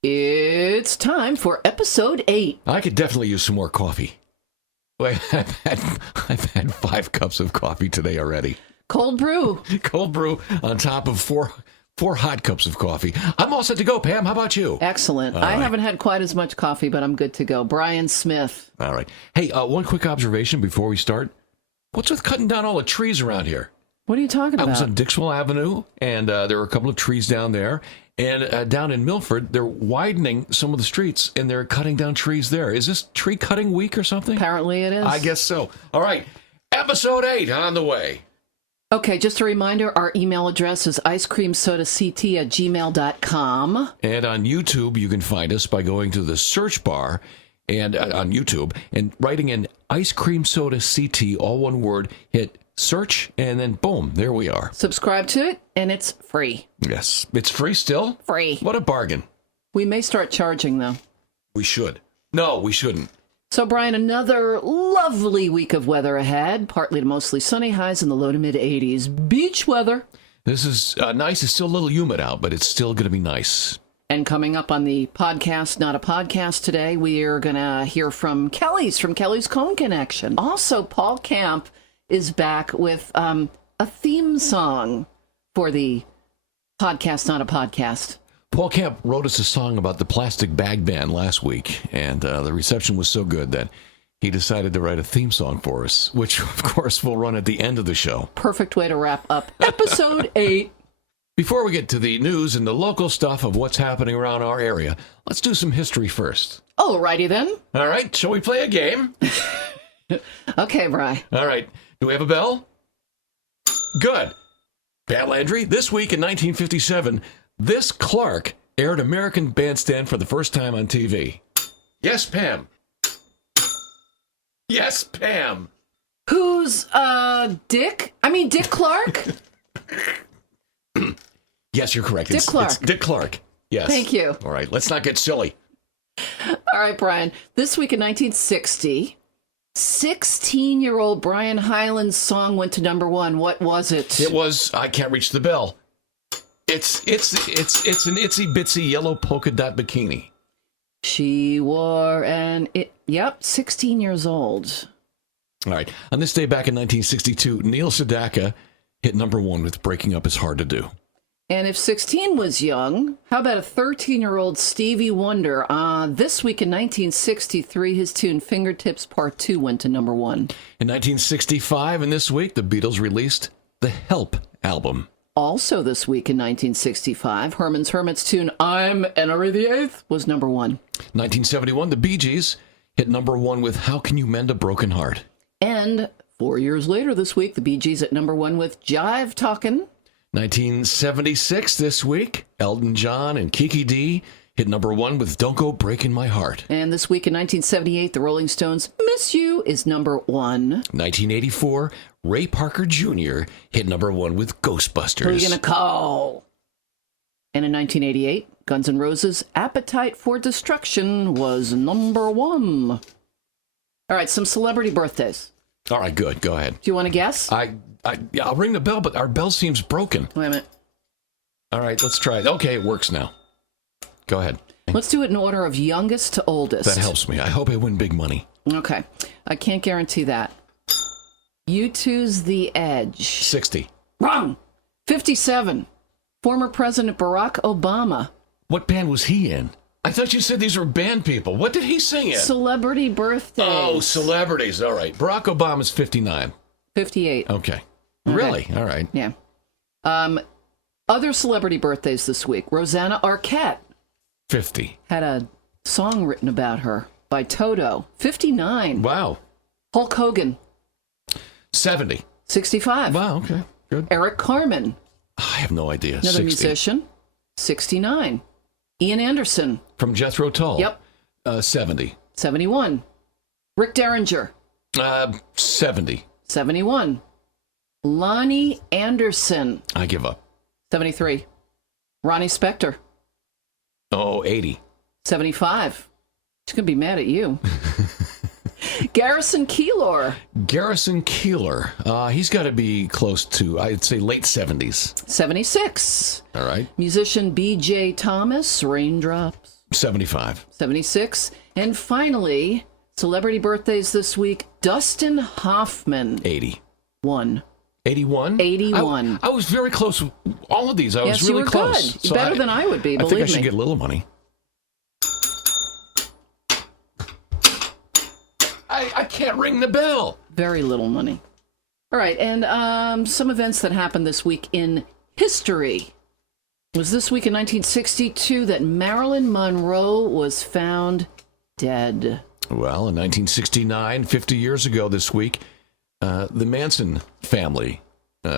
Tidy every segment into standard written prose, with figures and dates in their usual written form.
It's time for episode 8. I could definitely use some more coffee. Wait, I've had 5 cups of coffee today already. Cold brew. Cold brew on top of four hot cups of coffee. I'm all set to go, Pam. How about you? Excellent. I haven't had quite as much coffee, but I'm good to go. Brian Smith. All right. Hey, one quick observation before we start. What's with cutting down all the trees around here? What are you talking about? I was on Dixwell Avenue, and there were a couple of trees down there. And down in Milford, they're widening some of the streets, and they're cutting down trees there. Is this tree cutting week or something? Apparently it is. I guess so. All right. Episode 8 on the way. Okay, just a reminder, our email address is icecreamsodact@gmail.com. And on YouTube, you can find us by going to the search bar and on YouTube and writing in Ice Cream Soda CT, all one word, hit search, and then boom, there we are. Subscribe to it, and it's free. Yes. It's free still? Free. What a bargain. We may start charging, though. We should. No, we shouldn't. So, Brian, another lovely week of weather ahead. Partly to mostly sunny, highs in the low to mid-80s. Beach weather. This is nice. It's still a little humid out, but it's still going to be nice. And coming up on the podcast, not a podcast today, we are going to hear from Kelly's Cohen Connection. Also, Paul Camp is back with a theme song for the podcast, not a podcast. Paul Camp wrote us a song about the Plastic Bag Band last week, and the reception was so good that he decided to write a theme song for us, which, of course, will run at the end of the show. Perfect way to wrap up episode 8. Before we get to the news and the local stuff of what's happening around our area, let's do some history first. Alrighty then. All right, shall we play a game? Okay, Bri. All right, do we have a bell? Good. Pat Landry, this week in 1957, this Clark aired American Bandstand for the first time on TV. Yes, Pam. Yes, Pam. Who's, Dick? I mean, Dick Clark? Yes, you're correct. Dick Clark. It's Dick Clark. Yes. Thank you. All right, let's not get silly. All right, Brian. This week in 1960, 16-year-old Brian Hyland's song went to number 1. What was it? It was I Can't Reach the Bell. It's an itsy bitsy yellow polka dot bikini. She wore yep, 16 years old. All right. On this day back in 1962, Neil Sedaka hit number 1 with Breaking Up Is Hard to Do. And if 16 was young, how about a 13-year-old Stevie Wonder? This week in 1963, his tune Fingertips Part 2 went to number 1. In 1965, and this week, the Beatles released the Help album. Also this week in 1965, Herman's Hermits tune I'm Henry VIII was number 1. 1971, the Bee Gees hit number 1 with How Can You Mend a Broken Heart? And 4 years later this week, the Bee Gees at number 1 with Jive Talkin'. 1976 this week, Elton John and Kiki D hit number 1 with Don't Go Breaking My Heart. And this week in 1978, the Rolling Stones' Miss You is number 1. 1984, Ray Parker Jr. hit number 1 with Ghostbusters. Who are you going to call? And in 1988, Guns N' Roses' Appetite for Destruction was number 1. All right, some celebrity birthdays. All right, good. Go ahead. Do you want to guess? Yeah, I'll ring the bell, but our bell seems broken. Wait a minute. All right, let's try it. Okay, it works now. Go ahead. Let's do it in order of youngest to oldest. That helps me. I hope I win big money. Okay. I can't guarantee that. U2's The Edge. 60. Wrong. 57. Former President Barack Obama. What band was he in? I thought you said these were band people. What did he sing in? Celebrity birthdays. Oh, celebrities. All right. Barack Obama's 59. 58. Okay. Really? All right. Yeah. Other celebrity birthdays this week. Rosanna Arquette 50. had a song written about her by Toto. 59. Wow. Hulk Hogan. 70. 65. Wow, okay. Good. Eric Carmen. I have no idea. Another 60. musician. 69. Ian Anderson. From Jethro Tull. Yep. 70. 71. Rick Derringer. 70. 71. Lonnie Anderson. I give up. 73. Ronnie Spector. Oh, 80. 75. She's going to be mad at you. Garrison Keillor. Garrison Keillor. He's got to be close to, I'd say, late 70s. 76. All right. Musician B.J. Thomas. Raindrops 75. 76. And finally, celebrity birthdays this week, Dustin Hoffman. 80. 81. 81? I was very close with all of these. I was really close. Yes, you were good. Better than I would be, believe me. I think I should get a little money. I can't ring the bell. Very little money. All right, and some events that happened this week in history. It was this week in 1962 that Marilyn Monroe was found dead. Well, in 1969, 50 years ago this week, the Manson family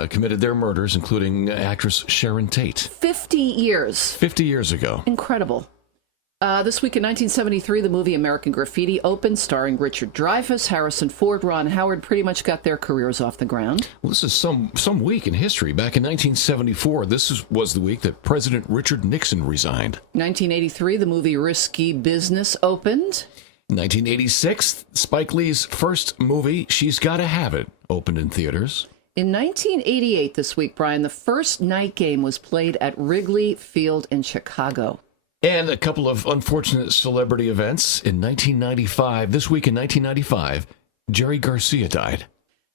committed their murders, including actress Sharon Tate. 50 years. 50 years ago. Incredible. This week in 1973, the movie American Graffiti opened, starring Richard Dreyfuss, Harrison Ford, Ron Howard, pretty much got their careers off the ground. Well, this is some week in history. Back in 1974, was the week that President Richard Nixon resigned. 1983, the movie Risky Business opened. 1986, Spike Lee's first movie, She's Gotta Have It, opened in theaters. In 1988 this week, Brian, the first night game was played at Wrigley Field in Chicago. And a couple of unfortunate celebrity events. In 1995, this week in 1995, Jerry Garcia died.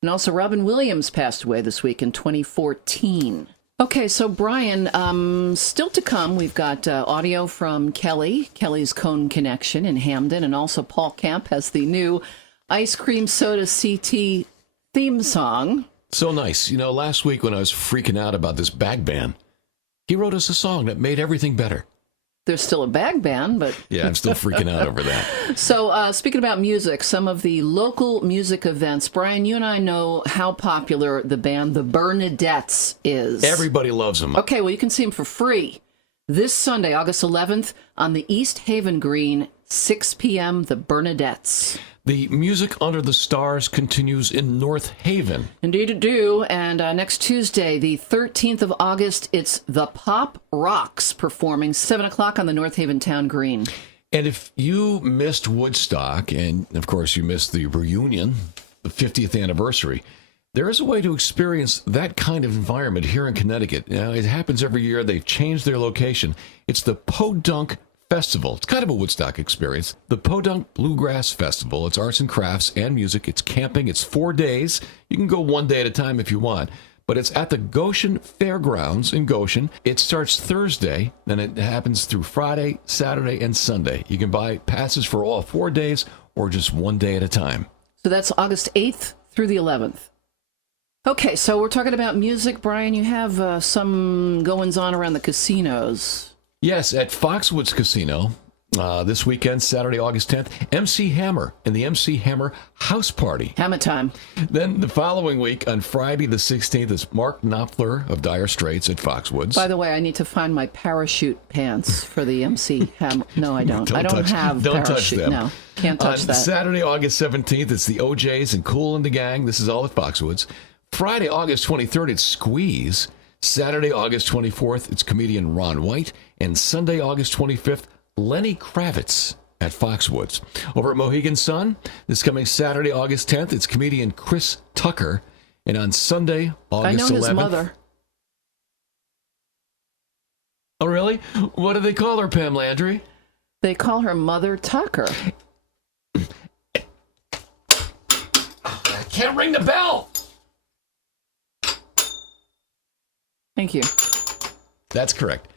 And also Robin Williams passed away this week in 2014. Okay, so Brian, still to come, we've got audio from Kelly's Cohen Connection in Hamden, and also Paul Camp has the new Ice Cream Soda CT theme song. So nice. You know, last week when I was freaking out about this bag ban, he wrote us a song that made everything better. There's still a bag ban, but... Yeah, I'm still freaking out over that. So, speaking about music, some of the local music events. Brian, you and I know how popular the band The Bernadettes is. Everybody loves them. Okay, well, you can see them for free this Sunday, August 11th, on the East Haven Green, 6 p.m., The Bernadettes. The Music Under the Stars continues in North Haven. Indeed it do. And next Tuesday, the 13th of August, it's The Pop Rocks performing 7 o'clock on the North Haven Town Green. And if you missed Woodstock, and of course you missed the reunion, the 50th anniversary, there is a way to experience that kind of environment here in Connecticut. Now, it happens every year. They've changed their location. It's the Podunk Festival. It's kind of a Woodstock experience. The Podunk Bluegrass Festival. It's arts and crafts and music. It's camping. It's 4 days. You can go one day at a time if you want. But it's at the Goshen Fairgrounds in Goshen. It starts Thursday, then it happens through Friday, Saturday, and Sunday. You can buy passes for all 4 days or just one day at a time. So that's August 8th through the 11th. Okay, so we're talking about music. Brian, you have some goings-on around the casinos. Yes, at Foxwoods Casino, this weekend, Saturday, August 10th, MC Hammer and the MC Hammer House Party. Hammer time. Then the following week, on Friday the 16th, is Mark Knopfler of Dire Straits at Foxwoods. By the way, I need to find my parachute pants for the MC Hammer. No, I don't. I don't have don't parachute. Touch them. No, can't touch that. Saturday, August 17th, it's the OJs and Kool and the Gang. This is all at Foxwoods. Friday, August 23rd, it's Squeeze. Saturday, August 24th, it's comedian Ron White. And Sunday, August 25th, Lenny Kravitz at Foxwoods. Over at Mohegan Sun, this coming Saturday, August 10th, it's comedian Chris Tucker. And on Sunday, August 11th... I know his mother. Oh, really? What do they call her, Pam Landry? They call her Mother Tucker. I can't ring the bell! Thank you. That's correct.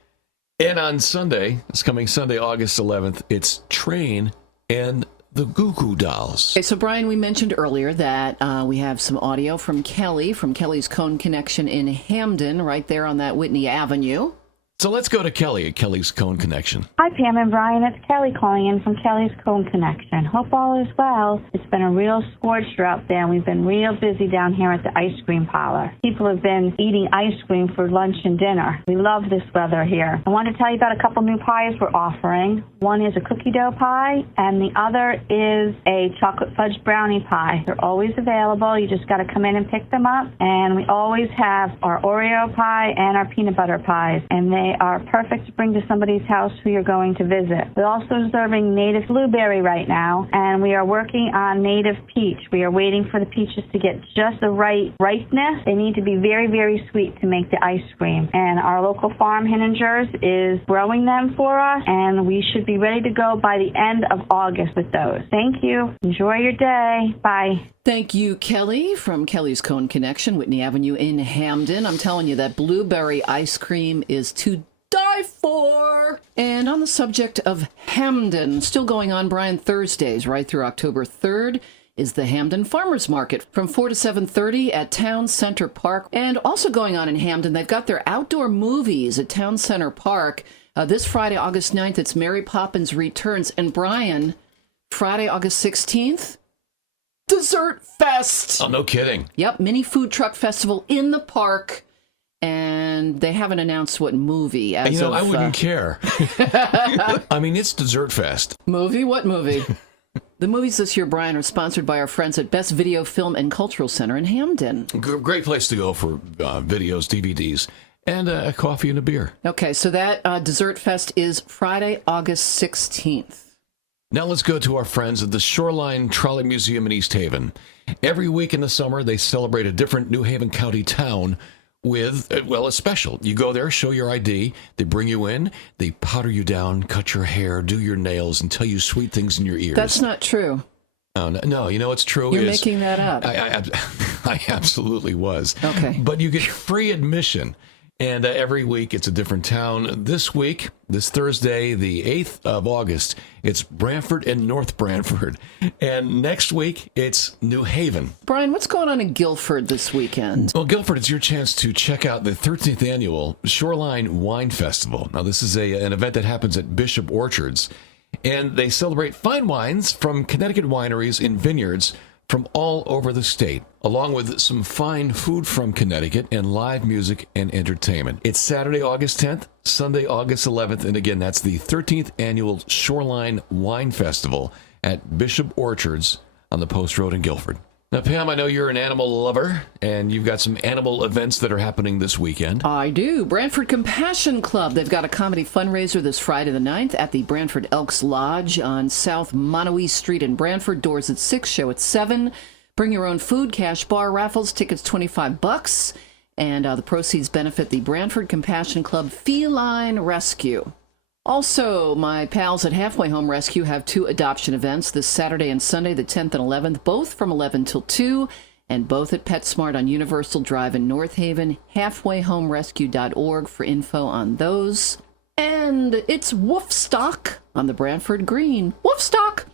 And on Sunday, this coming Sunday, August 11th, it's Train and the Goo Goo Dolls. Okay, so Brian, we mentioned earlier that we have some audio from Kelly's Cohen Connection in Hamden, right there on that Whitney Avenue. So let's go to Kelly at Kelly's Cohen Connection. Hi, Pam and Brian. It's Kelly calling in from Kelly's Cohen Connection. Hope all is well. It's been a real scorcher out there, and we've been real busy down here at the ice cream parlor. People have been eating ice cream for lunch and dinner. We love this weather here. I want to tell you about a couple new pies we're offering. One is a cookie dough pie, and the other is a chocolate fudge brownie pie. They're always available. You just got to come in and pick them up. And we always have our Oreo pie and our peanut butter pies, and they are perfect to bring to somebody's house who you're going to visit. We're also serving native blueberry right now, and we are working on native peach. We are waiting for the peaches to get just the right ripeness. They need to be very, very sweet to make the ice cream. And our local farm, Hinningers, is growing them for us, and we should be ready to go by the end of August with those. Thank you. Enjoy your day. Bye. Thank you, Kelly, from Kelly's Cohen Connection, Whitney Avenue in Hamden. I'm telling you, that blueberry ice cream is to die for. And on the subject of Hamden, still going on, Brian, Thursdays right through October 3rd is the Hamden Farmers Market from 4 to 7:30 at Town Center Park. And also going on in Hamden, they've got their outdoor movies at Town Center Park. This Friday, August 9th, it's Mary Poppins Returns. And Brian, Friday, August 16th, Dessert Fest. Oh, no kidding. Yep, mini food truck festival in the park. And they haven't announced what movie. As I wouldn't care. I mean, it's Dessert Fest. Movie? What movie? The movies this year, Brian, are sponsored by our friends at Best Video, Film, and Cultural Center in Hamden. Great place to go for videos, DVDs, and a coffee and a beer. Okay, so that Dessert Fest is Friday, August 16th. Now let's go to our friends at the Shoreline Trolley Museum in East Haven. Every week in the summer, they celebrate a different New Haven County town with, a special. You go there, show your ID, they bring you in, they powder you down, cut your hair, do your nails, and tell you sweet things in your ears. That's not true. Oh, no, you know what's true? You're making that up. I absolutely was. Okay. But you get free admission. And every week it's a different town. This week, this Thursday, the 8th of August, it's Brantford and North Brantford. And next week, it's New Haven. Brian, what's going on in Guilford this weekend? Well, Guilford, it's your chance to check out the 13th annual Shoreline Wine Festival. Now, this is an event that happens at Bishop Orchards. And they celebrate fine wines from Connecticut wineries and vineyards from all over the state, along with some fine food from Connecticut and live music and entertainment. It's Saturday, August 10th, Sunday, August 11th, and again, that's the 13th annual Shoreline Wine Festival at Bishop Orchards on the Post Road in Guilford. Now, Pam, I know you're an animal lover, and you've got some animal events that are happening this weekend. I do. Brantford Compassion Club. They've got a comedy fundraiser this Friday the 9th at the Brantford Elks Lodge on South Monowee Street in Brantford. Doors at 6, show at 7. Bring your own food, cash bar raffles, tickets $25. And the proceeds benefit the Brantford Compassion Club Feline Rescue. Also, my pals at Halfway Home Rescue have 2 adoption events this Saturday and Sunday, the 10th and 11th, both from 11 till 2, and both at PetSmart on Universal Drive in North Haven, halfwayhomerescue.org for info on those. And it's Woofstock on the Brantford Green. Woofstock!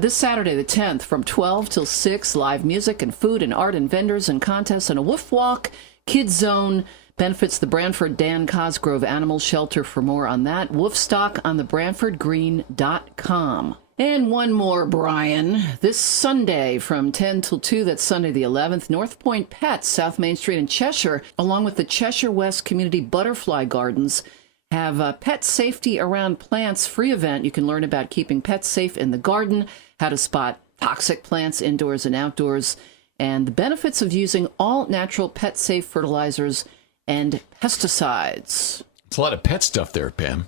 This Saturday, the 10th, from 12 till 6, live music and food and art and vendors and contests and a woof walk, kids zone. Benefits the Brantford Dan Cosgrove Animal Shelter. For more on that, Woofstock on the BrantfordGreen.com. And one more, Brian. This Sunday from 10 till 2, that's Sunday the 11th, North Point Pets, South Main Street in Cheshire, along with the Cheshire West Community Butterfly Gardens, have a Pet Safety Around Plants free event. You can learn about keeping pets safe in the garden, how to spot toxic plants indoors and outdoors, and the benefits of using all natural pet-safe fertilizers and pesticides. It's a lot of pet stuff there, Pam.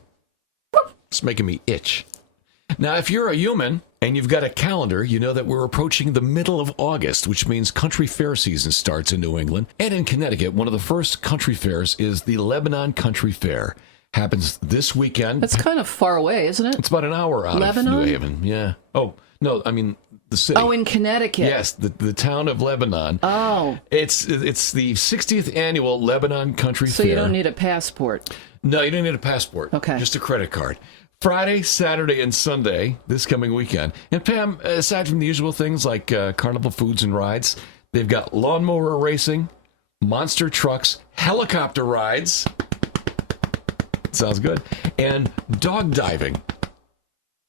It's making me itch. Now, if you're a human and you've got a calendar, you know that we're approaching the middle of August, which means country fair season starts in New England. And in Connecticut, one of the first country fairs is the Lebanon Country Fair. Happens this weekend. That's kind of far away, isn't it? It's about an hour out Lebanon? of New Haven. Yeah. Oh, no, I mean the city. Oh, in Connecticut. Yes, the town of Lebanon. Oh. It's the 60th annual Lebanon Country Fair. So you don't need a passport. No, you don't need a passport. Okay. Just a credit card. Friday, Saturday, and Sunday, this coming weekend. And Pam, aside from the usual things like carnival foods and rides, they've got lawnmower racing, monster trucks, helicopter rides. Sounds good. And dog diving.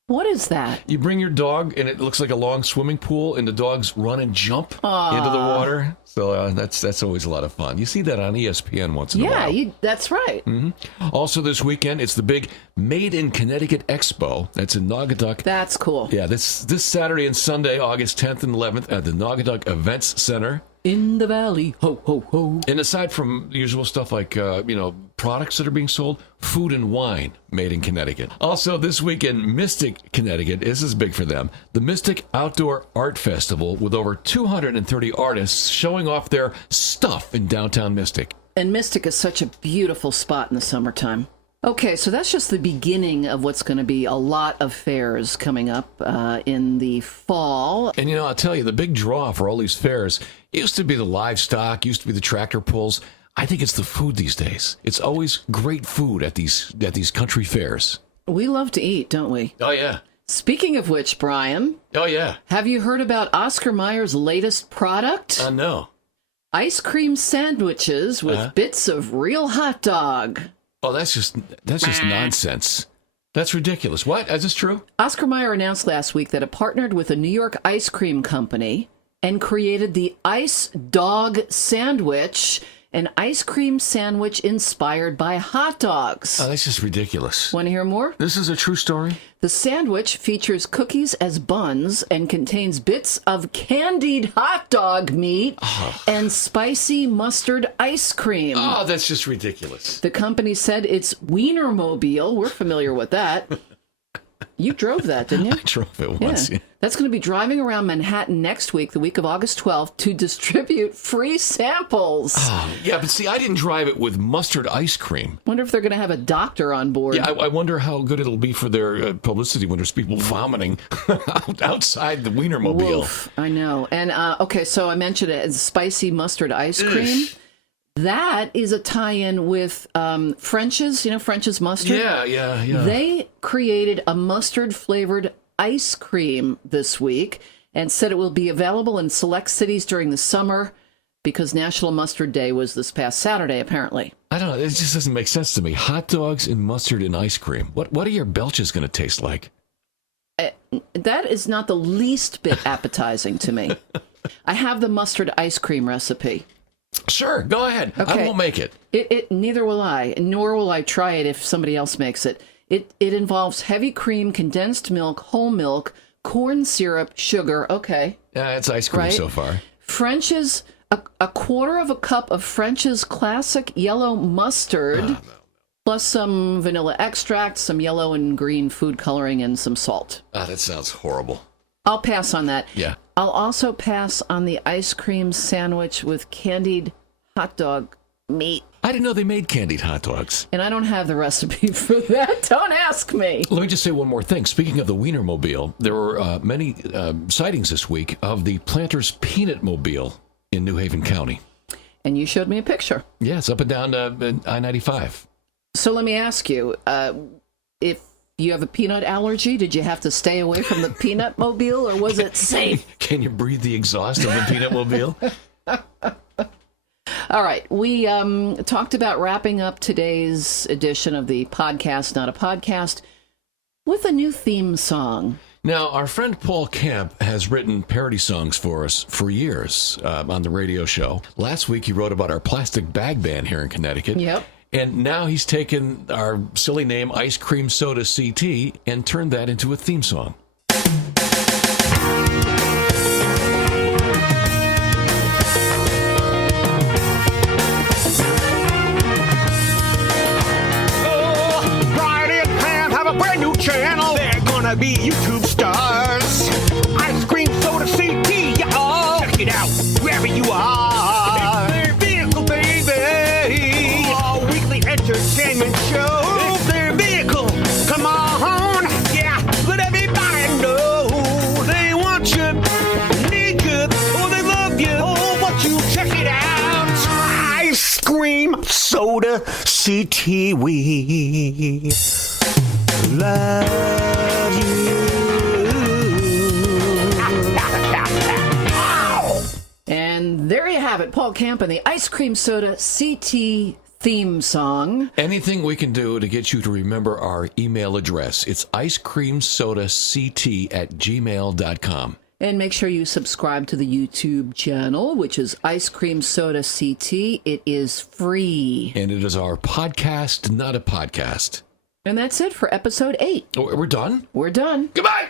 What is that? You bring your dog, and it looks like a long swimming pool, and the dogs run and jump into the water. So that's always a lot of fun. You see that on ESPN once in a while. Yeah, that's right. Mm-hmm. Also this weekend, it's the big Made in Connecticut Expo. That's in Naugatuck. That's cool. Yeah, this Saturday and Sunday, August 10th and 11th, at the Naugatuck Events Center. in the valley, ho, ho, ho. And aside from usual stuff like, products that are being sold, food and wine made in Connecticut. Also, this week in Mystic, Connecticut, this is big for them, the Mystic Outdoor Art Festival with over 230 artists showing off their stuff in downtown Mystic. And Mystic is such a beautiful spot in the summertime. Okay, so that's just the beginning of what's going to be a lot of fairs coming up in the fall. And, I'll tell you, the big draw for all these fairs used to be the livestock, used to be the tractor pulls. I think it's the food these days. It's always great food at these country fairs. We love to eat, don't we? Oh, yeah. Speaking of which, Brian. Oh, yeah. Have you heard about Oscar Mayer's latest product? No. Ice cream sandwiches with bits of real hot dog. Oh, that's just nonsense. That's ridiculous. What? Is this true? Oscar Mayer announced last week that it partnered with a New York ice cream company and created the Ice Dog Sandwich, an ice cream sandwich inspired by hot dogs. Oh, that's just ridiculous. Want to hear more? This is a true story? The sandwich features cookies as buns and contains bits of candied hot dog meat and spicy mustard ice cream. Oh, that's just ridiculous. The company said it's Wienermobile. We're familiar with that. You drove that, didn't you? I drove it once. Yeah. That's going to be driving around Manhattan next week, the week of August 12th, to distribute free samples. Oh, yeah, but see, I didn't drive it with mustard ice cream. Wonder if they're going to have a doctor on board. Yeah, I wonder how good it'll be for their publicity when there's people vomiting outside the Wienermobile. Woof, I know. And, okay, so I mentioned it as spicy mustard ice cream. That is a tie-in with French's, French's mustard. Yeah. They created a mustard-flavored ice cream this week and said it will be available in select cities during the summer because National Mustard Day was this past Saturday, apparently. I don't know. It just doesn't make sense to me. Hot dogs and mustard and ice cream. What are your belches going to taste like? That is not the least bit appetizing to me. I have the mustard ice cream recipe. Sure, go ahead. Okay. I won't make it. Neither will I, nor will I try it if somebody else makes it. It involves heavy cream, condensed milk, whole milk, corn syrup, sugar. Okay. Yeah, it's ice cream so far. French's, a quarter of a cup of French's classic yellow mustard, plus some vanilla extract, some yellow and green food coloring, and some salt. That sounds horrible. I'll pass on that. Yeah. I'll also pass on the ice cream sandwich with candied hot dog meat. I didn't know they made candied hot dogs. And I don't have the recipe for that. Don't ask me. Let me just say one more thing. Speaking of the Wienermobile, there were many sightings this week of the Planters Peanut Mobile in New Haven County. And you showed me a picture. Yeah, it's up and down I-95. So let me ask you, if you have a peanut allergy, did you have to stay away from the peanut mobile, or was it safe? Can you breathe the exhaust of the peanut mobile? All right. We talked about wrapping up today's edition of the Podcast Not a Podcast with a new theme song. Now, our friend Paul Camp has written parody songs for us for years on the radio show. Last week, he wrote about our plastic bag ban here in Connecticut. Yep. And now he's taken our silly name, Ice Cream Soda CT, and turned that into a theme song. Oh, Brian and Pam have a brand new channel. They're gonna be YouTube stars. Ice Cream Soda CT, y'all. Check it out wherever you are. It's their vehicle, baby. Oh, weekly entertainment show. It's their vehicle. Come on, yeah, let everybody know. They want you, need you, oh, they love you. Oh, won't you check it out? Ice Cream Soda CT, we love you. And there you have it, Paul Camp and the Ice Cream Soda CT theme song. Anything we can do to get you to remember our email address. It's icecreamsodact@gmail.com. And make sure you subscribe to the YouTube channel, which is Ice Cream Soda CT. It is free. And it is our podcast, not a podcast. And that's it for episode 8. Oh, we're done? We're done. Goodbye!